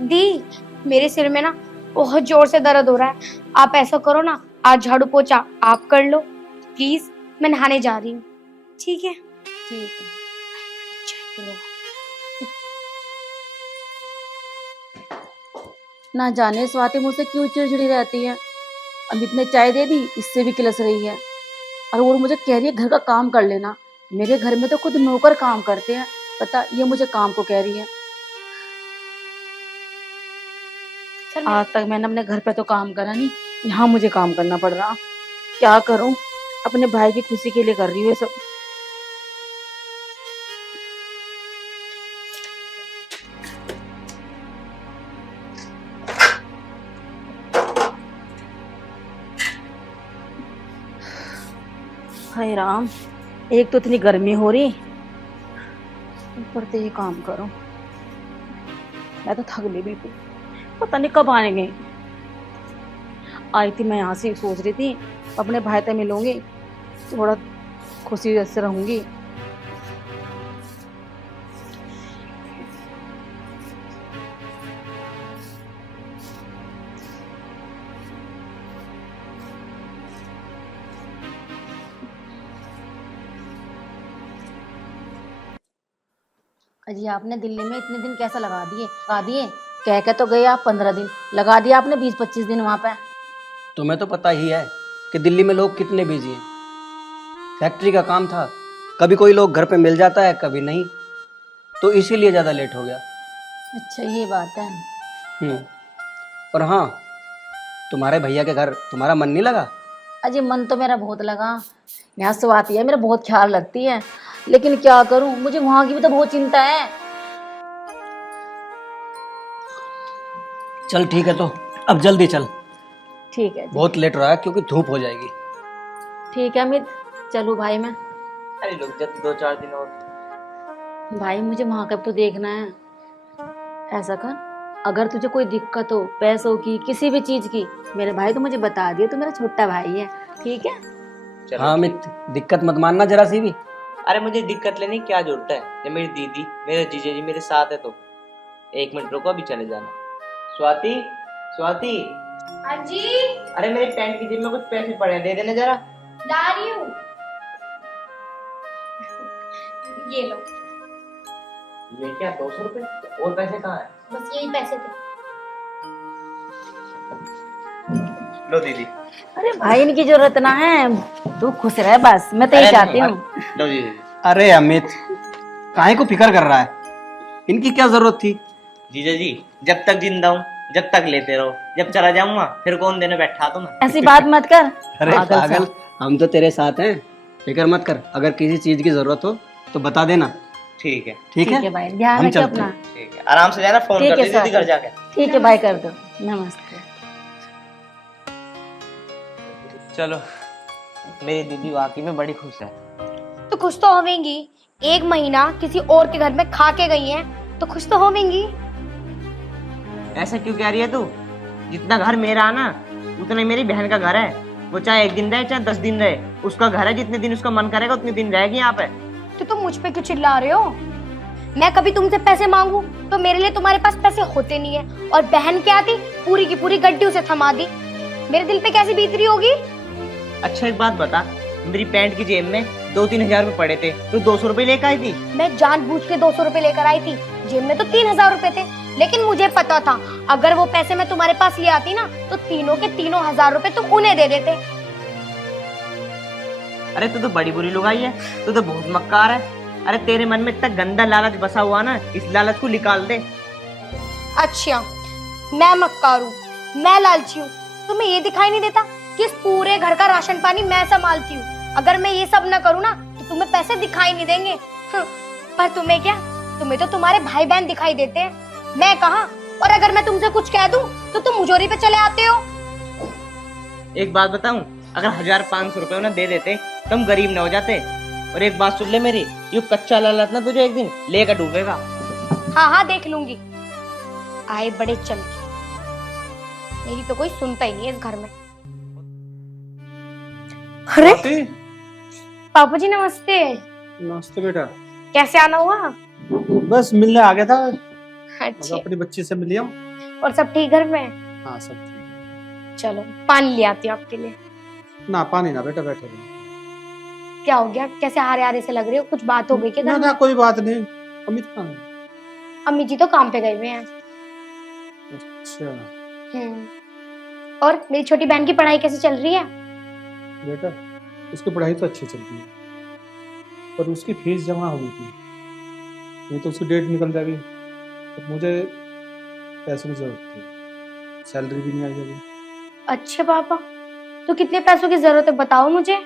दी, मेरे सिर में ना बहुत जोर से दर्द हो रहा है, आप ऐसा करो ना, आज झाड़ू पोछा आप कर लो प्लीज, मैं नहाने जा रही हूँ। ठीक है? ठीक है। चाय पीने वाली। ना जाने स्वाति मुझसे क्यों चिड़चिड़ी रहती है। अमित ने चाय दे दी, इससे भी किलस रही है, और वो मुझे कह रही है घर का काम कर लेना। मेरे घर में तो खुद नौकर काम करते हैं, पता ये मुझे काम को कह रही है। आज तक मैंने अपने घर पे तो काम करा नहीं, यहाँ मुझे काम करना पड़ रहा। क्या करूं, अपने भाई की खुशी के लिए कर रही हूँ ये सब। हाय राम, एक तो इतनी गर्मी हो रही, ऊपर से ये काम करो। मैं तो थक गई बिल्कुल, पता नहीं कब आएंगे। आई थी मैं यहाँ से सोच रही थी अपने भाई से मिलूंगी, थोड़ा खुशी से रहूंगी। अजी आपने दिल्ली में इतने दिन कैसे लगा दिए? कह के तो गए आप 15 दिन, लगा दिया आपने 20-25 दिन वहाँ पे। तुम्हें तो पता ही है कि दिल्ली में लोग कितने बिजी हैं। फैक्ट्री का काम था, कभी कोई लोग घर पे मिल जाता है कभी नहीं, तो इसीलिए ज़्यादा लेट हो गया। अच्छा ये बात है। और हाँ, तुम्हारे भैया के घर तुम्हारा मन नहीं लगा? अजी मन तो मेरा बहुत लगा, यहाँ स्वाति है मेरा बहुत ख्याल रखती है, लेकिन क्या करूं, मुझे वहां की भी तो बहुत चिंता है। चल ठीक है, तो अब जल्दी चल। ठीक है जी। बहुत लेट रहा है क्योंकि धूप हो जाएगी। ठीक है अमित, चलूं भाई मैं? अरे रुक जा 2-4 दिन और। भाई मुझे वहां का तो देखना है। ऐसा कर, अगर तुझे कोई दिक्कत हो पैसों की, किसी भी चीज की, मेरे भाई तो मुझे बता दिए, तो मेरा छोटा भाई है, ठीक है? हाँ अमित, दिक्कत मत मानना जरा सी भी। अरे मुझे दिक्कत लेने की क्या जरूरत है, जब मेरी दीदी मेरे जीजा जी मेरे साथ है तो। 1 मिनट रुको, अभी चले जाना। स्वाति, स्वाति। हाँ जी? अरे मेरी पैंट की जेब में कुछ पैसे पड़े हैं, दे देना जरा। ला रही हूँ। ये लो। ये क्या 200 रुपए? और पैसे कहाँ है? बस यही पैसे थे। लो दीदी। अरे भाई इनकी जरूरत ना है, तू खुश रहे बस, मैं तो यही चाहती हूँ। लो दीदी। अरे अमित, काहे को फिक्र कर रहा है, इनकी क्या जरूरत थी? जीजा जी, जब तक जिंदा हूँ जब तक लेते रहो, जब चला जाऊंगा फिर कौन देने बैठा तुम्हें? ऐसी बात मत कर। अरे पागल, हम तो तेरे साथ हैं, फिक्र मत कर। अगर किसी चीज की जरूरत हो तो बता देना। ठीक है। ठीक है भाई, ध्यान हम रखो चलते अपना। हैं। ठीक है, आराम से जाना, फोन कर दीजिए दीदी घर जाके। ठीक है भाई, कर दो। नमस्ते। चलो, मेरी दीदी वाकई में बड़ी खुश है। तो खुश तो होवेंगी, 1 महीना किसी और के घर में खा के गई हैं तो खुश तो होवेंगी। ऐसा क्यों कह रही है तू? जितना घर मेरा है ना, उतना ही मेरी बहन का घर है। वो चाहे 1 दिन रहे चाहे 10 दिन रहे, उसका घर है। जितने दिन उसका मन करेगा उतने दिन रहेगी यहाँ पे। तो तुम मुझ पे क्यों चिल्ला रहे हो? मैं कभी तुमसे पैसे मांगू तो मेरे लिए तुम्हारे पास पैसे होते नहीं है, और बहन क्या आती पूरी की पूरी गड्डी उसे थमा दी। मेरे दिल पे कैसी बीत रही होगी? अच्छा एक बात बता, मेरी पैंट की जेब में 2-3 हजार रुपए पड़े थे, तो 200 रुपए लेकर आई थी। मैं जानबूझ के 200 रुपए लेकर आई थी, जेब में तो 3000 रुपए थे, लेकिन मुझे पता था अगर वो पैसे मैं तुम्हारे पास ले आती ना तो तीनों के 3000 रुपए तुम उन्हें दे देते। अरे तू तो बड़ी बुरी लुगाई है, तू तो बहुत मक्कार है। अरे तेरे मन में इतना गंदा लालच बसा हुआ ना, इस लालच को निकाल दे। अच्छा, मैं मक्कार हूँ, मैं लालची हूँ? तुम्हें ये दिखाई नहीं देता कि इस पूरे घर का राशन पानी मैं संभालती हूँ? अगर मैं ये सब न करूँ ना तो तुम्हें पैसे दिखाई नहीं देंगे। पर तुम्हें क्या, तुम्हें तो तुम्हारे भाई बहन दिखाई देते हैं, मैं कहाँ? और अगर मैं तुमसे कुछ कह दूं तो तुम मुजोरी पे चले आते हो। एक बात बताऊं, अगर 1500 रुपए उन्हें दे देते तो हम गरीब न हो जाते। और एक बात सुन ले मेरी, ये कच्चा लालच ना तुझे एक दिन लेकर डूबेगा। हाँ हाँ देख लूंगी। आए बड़े चल के, मेरी तो कोई सुनता ही नहीं है इस घर में। अरे पापा जी नमस्ते। नमस्ते बेटा। कैसे आना हुआ? बस मिलने आ गया था। अच्छा, अपनी बच्ची से मिलिया। और सब ठीक घर में? हाँ सब ठीक। चलो पानी ले आती हूँ आपके लिए। ना पानी ना बेटा, बैठे रहो। क्या हो गया, कैसे हारे हारे से लग रहे हो? कुछ बात हो गई क्या? ना ना कोई बात नहीं। अमित कहाँ है? अम्मी जी तो काम पे गए हुए हैं। अच्छा और मेरी छोटी बहन की पढ़ाई कैसे चल रही है? बेटा उसकी पढ़ाई तो अच्छी चल रही है, पर उसकी फीस जमा होनी थी, नहीं तो उसकी डेट निकल जाएगी। तो मुझे पैसों की जरूरत थी, सैलरी भी नहीं आई अभी। अच्छा पापा, तो कितने पैसों की जरूरत है बताओ मुझे।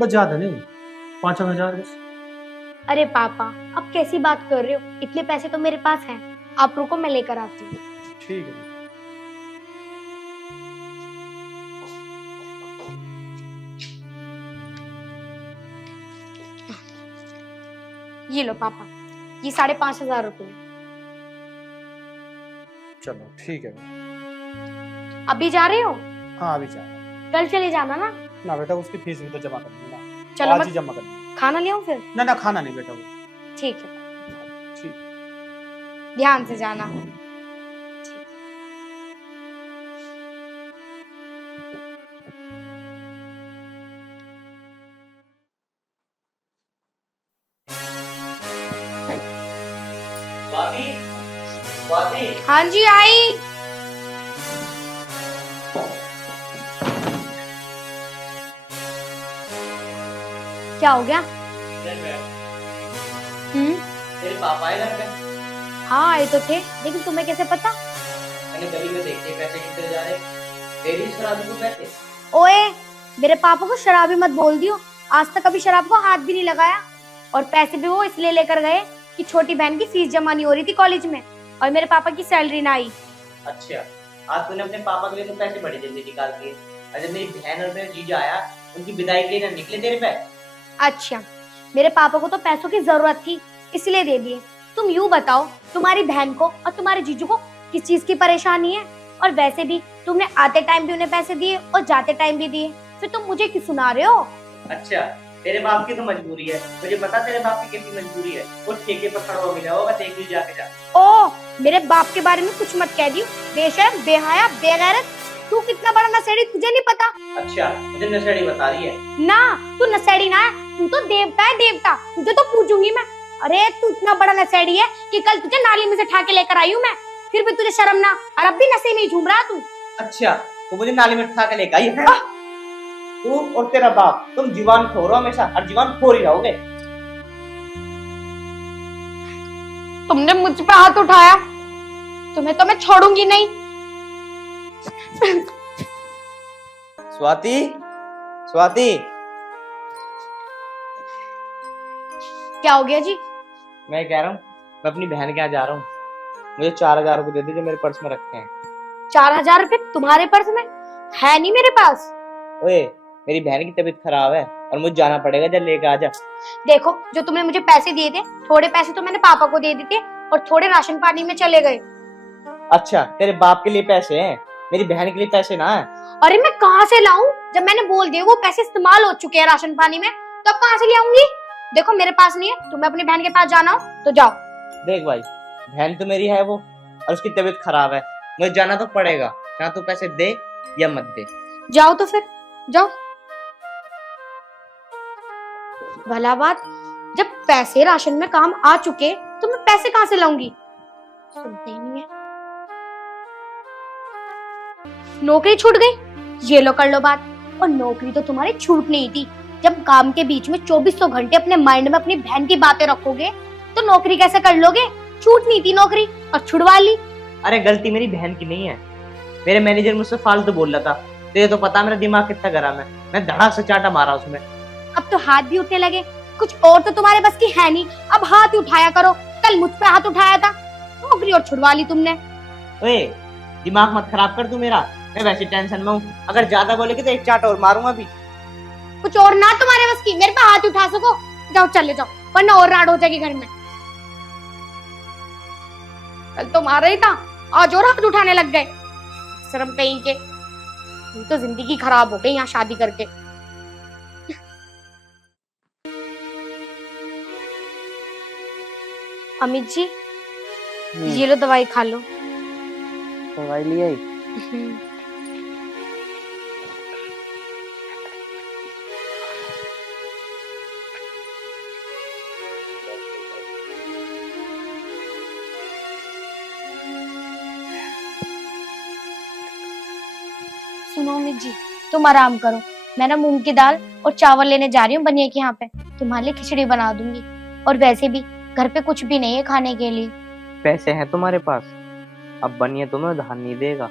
बस ज्यादा नहीं, 5 हजार। अरे पापा आप कैसी बात कर रहे हो, इतने पैसे तो मेरे पास हैं। आप रुको मैं लेकर आती हूँ। ठीक है। ये लो पापा, ये 5500 रुपए। चलो ठीक है। अभी जा रहे हो? हाँ अभी जा। कल चले जाना ना। ना बेटा उसकी फीस भी तो जमा करनी है ना। चलो आज ही जमा करनी। खाना ले आऊं फिर? ना ना खाना नहीं बेटा वो। ठीक है, ठीक। ध्यान से जाना। स्वाति, स्वाति। हाँ जी आई। क्या हो गया? तेरे पापा आए घर पे? हाँ आए तो थे, लेकिन तुम्हें कैसे पता? मैंने गली में देखे पैसे कितने जा रहे। तेरी शराबी को पैसे? ओए मेरे पापा को शराबी मत बोल दियो, आज तक कभी शराब को हाथ भी नहीं लगाया। और पैसे भी वो इसलिए लेकर गए कि छोटी बहन की फीस जमा नहीं हो रही थी कॉलेज में, और मेरे पापा की सैलरी ना आई। अच्छा, आज तूने अपने पापा के लिए तो पैसे बड़ी जल्दी निकाल दिए, और जब मेरी बहन और मेरा जीजा आया उनकी विदाई के लिए ना निकले तेरे पे। अच्छा, मेरे पापा को तो पैसों की जरूरत थी इसलिए दे दिए। तुम यूँ बताओ, तुम्हारी बहन को और तुम्हारे जीजू को किस चीज की परेशानी है? और वैसे भी तुमने आते टाइम भी उन्हें पैसे दिए और जाते टाइम भी दिए, फिर तुम मुझे क्यों सुना रहे हो? अच्छा, तेरे बाप की तो मजबूरी है, मुझे पता तेरे बाप की कैसी मजबूरी है। वो ठेके पर खड़ा हो गया होगा, देख ली जाके जा। ओ मेरे बाप के बारे में कुछ मत कह दियो, बेशर्म, बेहया, बेगैरत। तू कितना बड़ा नशेड़ी तुझे नहीं पता? अच्छा, मुझे नशेड़ी बता रही है ना? तू नशेड़ी ना है, तू तो देवता है, देवता। तुझे तो पूजूंगी मैं। अरे तू इतना बड़ा नशेड़ी है कि कल तुझे नाली में से उठा के लेकर आई हूँ मैं, फिर भी तुझे शर्म ना, और अब भी नशे में ही झूम रहा तू। अच्छा, तो मुझे नाली में उठा के लेकर आई है? तू और तेरा बाप, तुम जीवन खो रहे हो हमेशा, और जीवन खो ही रहोगे। तुमने मुझ पे हाथ उठाया, तुम्हें तो मैं छोड़ूंगी नहीं। स्वाति, स्वाति। क्या हो गया जी? मैं कह रहा हूँ मैं अपनी बहन के यहाँ जा रहा हूँ, मुझे 4000 रुपए दे दे जो मेरे पर्स में रखे हैं। 4000 रुपए तुम्हारे पर्स में है? नहीं मेरे पास। ओए, मेरी बहन की तबीयत खराब है और मुझे जाना पड़ेगा, जब लेके आ जा। देखो, जो तुमने मुझे पैसे दिए थे, थोड़े पैसे तो मैंने पापा को दे दिए थे और थोड़े राशन पानी में चले गए। अच्छा, तेरे बाप के लिए पैसे हैं, मेरी बहन के लिए पैसे ना है। अरे मैं कहाँ से लाऊं? जब मैंने बोल दिया वो पैसे इस्तेमाल हो चुके हैं राशन पानी में, तो अब कहाँ से ले आऊंगी? देखो मेरे पास नहीं है, तुम्हें अपनी बहन के पास जाना हो तो जाओ। देख भाई, बहन तो मेरी है वो, और उसकी तबीयत खराब है, मुझे जाना तो पड़ेगा, चाहे तू पैसे दे या मत दे। जाओ तो फिर जाओ। भला बात, जब पैसे राशन में काम आ चुके तो मैं पैसे कहाँ से लाऊंगी? सुनते ही नहीं है। नौकरी छूट गई, ये लो कर लो बात। और नौकरी तो तुम्हारी छूट नहीं थी। जब काम के बीच में 2400 घंटे अपने माइंड में अपनी बहन की बातें रखोगे तो नौकरी कैसे कर लोगे? छूट नहीं थी नौकरी और छुड़वा ली। अरे गलती मेरी बहन की नहीं है, मेरे मैनेजर मुझसे फालतू बोल रहा था। तुझे तो पता मेरा दिमाग कितना गरम है, मैं धड़ाक से चाटा मारा उसमें। अब तो हाथ भी उठने लगे, कुछ और तो तुम्हारे बस की है नहीं, अब हाथ ही उठाया करो। कल मुझ पे हाथ उठाया था, नौकरी और छुड़वा ली तुमने। ओए, दिमाग मत खराब कर तू मेरा, मैं वैसे टेंशन में हूँ। अगर ज्यादा बोलेगी तो एक चाट और मारूंगा भी। कुछ और ना तुम्हारे बस की, मेरे पे हाथ उठा सको, जाओ चले जाओ, वरना और राड हो जाएगी घर में। कल तो मारा ही था, आज और हाथ उठाने लग गए, शर्म कहीं के। तो जिंदगी खराब हो गई यहाँ शादी करके। अमित जी, ये लो दवाई खा लो। दवाई लिया ही? सुनो अमित जी, तुम आराम करो, मैं ना मूंग की दाल और चावल लेने जा रही हूँ बनिए के यहाँ पे। तुम्हारे लिए खिचड़ी बना दूंगी, और वैसे भी घर पे कुछ भी नहीं है खाने के लिए। पैसे हैं तुम्हारे पास? अब बनिए तुम्हें उधार नहीं देगा,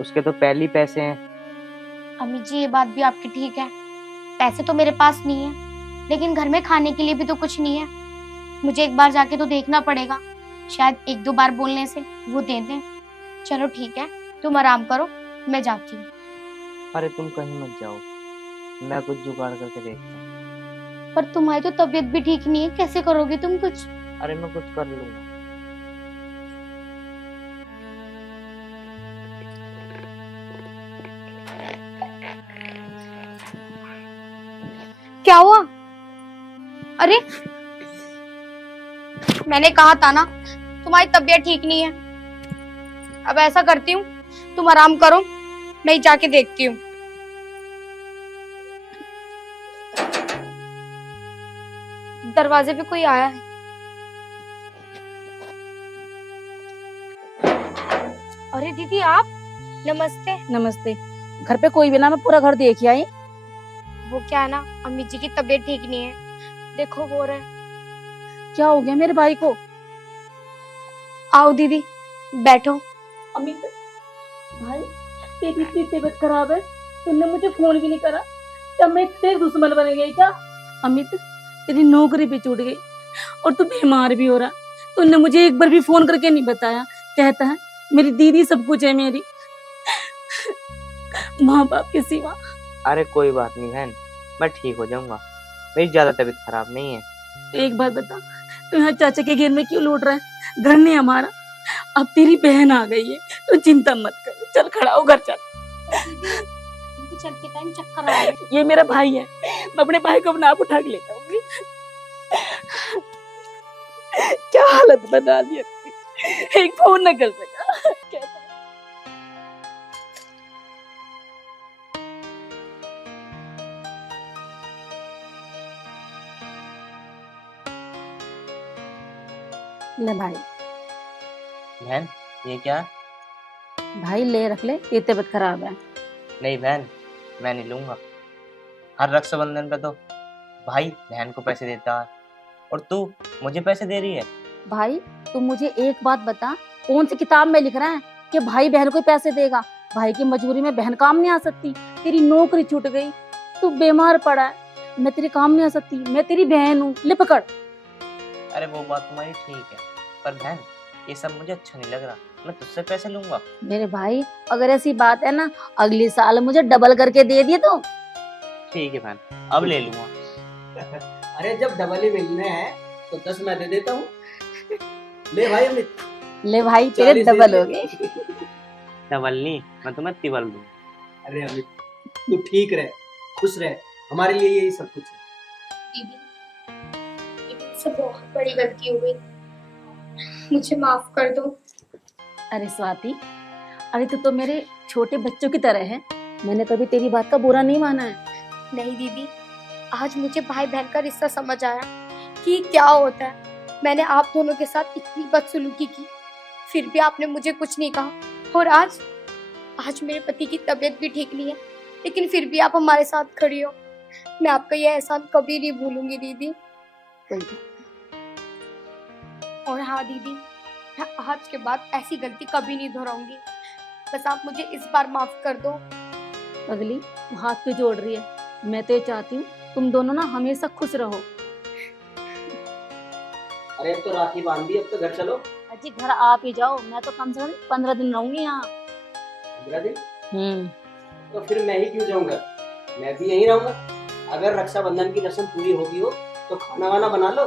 उसके तो पहले ही पैसे हैं। अमित जी, ये बात भी आपकी ठीक है, पैसे तो मेरे पास नहीं है, लेकिन घर में खाने के लिए भी तो कुछ नहीं है। मुझे एक बार जाके तो देखना पड़ेगा, शायद एक दो बार बोलने से वो दे दें। चलो ठीक है, तुम आराम करो, मैं जाती हूँ। अरे तुम कहीं मत जाओ, मैं कुछ जुगाड़ करके देखता हूँ। पर तुम्हारी तो तबीयत भी ठीक नहीं है, कैसे करोगे तुम कुछ? अरे मैं कुछ कर लूंगा। क्या हुआ? अरे मैंने कहा था ना तुम्हारी तबीयत ठीक नहीं है। अब ऐसा करती हूँ, तुम आराम करो, मैं ही जाके देखती हूँ। दरवाजे पे कोई आया है। अरे दीदी आप, नमस्ते। नमस्ते। घर पे कोई भी ना, मैं पूरा घर देख आई। वो क्या है ना, अम्मी जी की तबीयत ठीक नहीं है, देखो हो रहा है। क्या हो गया मेरे भाई को? आओ दीदी बैठो। अमित भाई, तेरी इतनी तबीयत खराब है, तुमने मुझे फोन भी नहीं करा, क्या मैं तेरे दुश्मन बन गई क्या? अमित, तेरी नौकरी भी छूट गई और तू बीमार भी हो रहा, तुमने मुझे एक बार भी फोन करके नहीं बताया। कहता है मेरी दीदी सब कुछ है मेरी, माँ बाप के सिवा। अरे कोई बात नहीं बहन, मैं ठीक हो जाऊंगा, मेरी ज्यादा तबीयत खराब नहीं है। एक बात बता, तू यहाँ चाचा के घर में क्यों लौट रहा है? घर नहीं हमारा, अब तेरी बहन आ गई है, तो चिंता मत कर, चल खड़ा हो, घर चल। चलते टाइम चक्कर आ रहा है। ये मेरा भाई है, मैं अपने भाई को अपने आप उठा के ले जाऊंगी। क्या हालत बना दी अपनी, एक फोन न कर सका। ले भाई। बहन ये क्या? भाई ले रख ले, ये तबीयत खराब है। नहीं बहन, मैं नहीं लूंगा। हर रक्षाबंधन पे तो भाई बहन को पैसे देता है और तू मुझे पैसे दे रही है। भाई तू मुझे एक बात बता, कौन सी किताब में लिख रहा है कि भाई बहन को पैसे देगा? भाई की मजबूरी में बहन काम नहीं आ सकती, तेरी नौकरी छूट गई, तू बीमार पड़ा है, मैं तेरे काम नहीं आ सकती, मैं तेरी बहन हूँ, ले पकड़। अरे वो बात तुम्हारी ठीक है, पर बहन ये सब मुझे अच्छा नहीं लग रहा, मैं तुझसे पैसे लूंगा। मेरे भाई अगर ऐसी बात है ना, अगले साल मुझे डबल करके दे दिए तो। ठीक है बहन, अब ले लूंगा। अरे जब डबल ही मिलने हैं तो 10 मैं दे देता हूँ। ले भाई अमित, ले भाई तेरे 40 दे डबल दे। हो गए। डबल नहीं, मैं तुम्हें तिबल दूँ। अरे अमित तू ठीक रहे, खुश रहे, हमारे लिए यही सब कुछ है। दीदी ये मुझसे बहुत बड़ी गलती हो गई, मुझे माफ कर दो। अरे स्वाति, अरे तू तो मेरे छोटे बच्चों की तरह है, मैंने कभी तेरी बात का बुरा नहीं माना है। नहीं दीदी, आज मुझे भाई बहन का रिश्ता समझ आया कि क्या होता है। मैंने आप दोनों के साथ इतनी बदसलूकी की, फिर भी आपने मुझे कुछ नहीं कहा। और आज मेरे पति की तबीयत भी ठीक नहीं है, लेकिन फिर भी आप हमारे साथ खड़ी हो। मैं आपका यह एहसान कभी नहीं भूलूंगी दीदी। और हाँ दीदी, मैं आज के बाद ऐसी गलती कभी नहीं दोहराऊंगी। बस आप मुझे इस बार माफ कर दो। अगली तू हाथ पे जोड़ रही है, मैं तो ये चाहती हूँ तुम दोनों ना हमेशा खुश रहो। अरे अब तो राखी बांध दी, अब तो घर चलो। अजी घर आप ही जाओ, मैं तो कम से कम 15 दिन रहूंगी यहाँ। 15 दिन? तो फिर मैं ही क्यों जाऊंगा, मैं भी यहीं रहूंगा। अगर रक्षाबंधन की रस्म पूरी होगी हो तो खाना वाना बना लो।